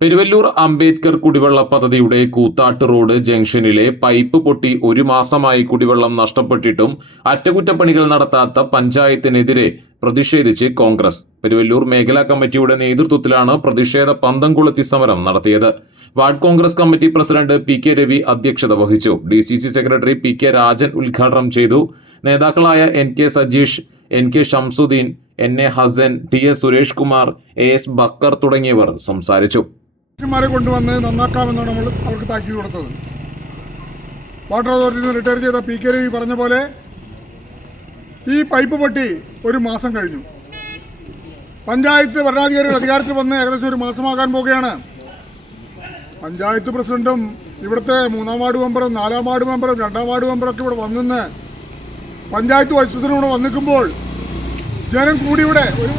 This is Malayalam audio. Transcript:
പെരുവല്ലൂർ അംബേദ്കർ കുടിവെള്ള പദ്ധതിയുടെ കൂത്താട്ട് റോഡ് ജംഗ്ഷനിലെ പൈപ്പ് പൊട്ടി ഒരു മാസമായി കുടിവെള്ളം നഷ്ടപ്പെട്ടിട്ടും അറ്റകുറ്റപ്പണികൾ നടത്താത്ത പഞ്ചായത്തിനെതിരെ പ്രതിഷേധിച്ച് കോൺഗ്രസ്. പെരുവല്ലൂർ മേഖലാ കമ്മിറ്റിയുടെ നേതൃത്വത്തിലാണ് പ്രതിഷേധ പന്തം കൊളുത്തി സമരം നടത്തിയത്. Ward Congress committee president P K Ravi അധ്യക്ഷത വഹിച്ചു. D C C secretary P K Rajan ഉദ്ഘാടനം ചെയ്തു. നേതാക്കളായ N K Sajeesh N K Shamsuddin N A Hassan T S Suresh Kumar A S Bakkar തുടങ്ങിയവർ സംസാരിച്ചു. മാരെ കൊണ്ടുവന്ന് നന്നാക്കാമെന്നാണ് നമ്മൾ അവർക്ക് താക്കീത് കൊടുത്തത്. വാട്ടർ അതോറിറ്റിയിൽ നിന്ന് റിട്ടയർ ചെയ്ത പി കെ രവി പറഞ്ഞ പോലെ ഈ പൈപ്പ് പൊട്ടി ഒരു മാസം കഴിഞ്ഞു. പഞ്ചായത്ത് ഭരണാധികാരികൾ അധികാരത്തിൽ വന്ന് ഏകദേശം ഒരു മാസമാകാൻ പോവുകയാണ്. പഞ്ചായത്ത് പ്രസിഡന്റും ഇവിടുത്തെ മൂന്നാം വാർഡ് മെമ്പറും നാലാം വാർഡ് മെമ്പറും രണ്ടാം വാർഡ് മെമ്പറൊക്കെ ഇവിടെ വന്നിന്ന് പഞ്ചായത്ത് വൈസ് പ്രസിഡന്റ് ഇവിടെ വന്നിക്കുമ്പോൾ ജനം കൂടി ഇവിടെ ഒരു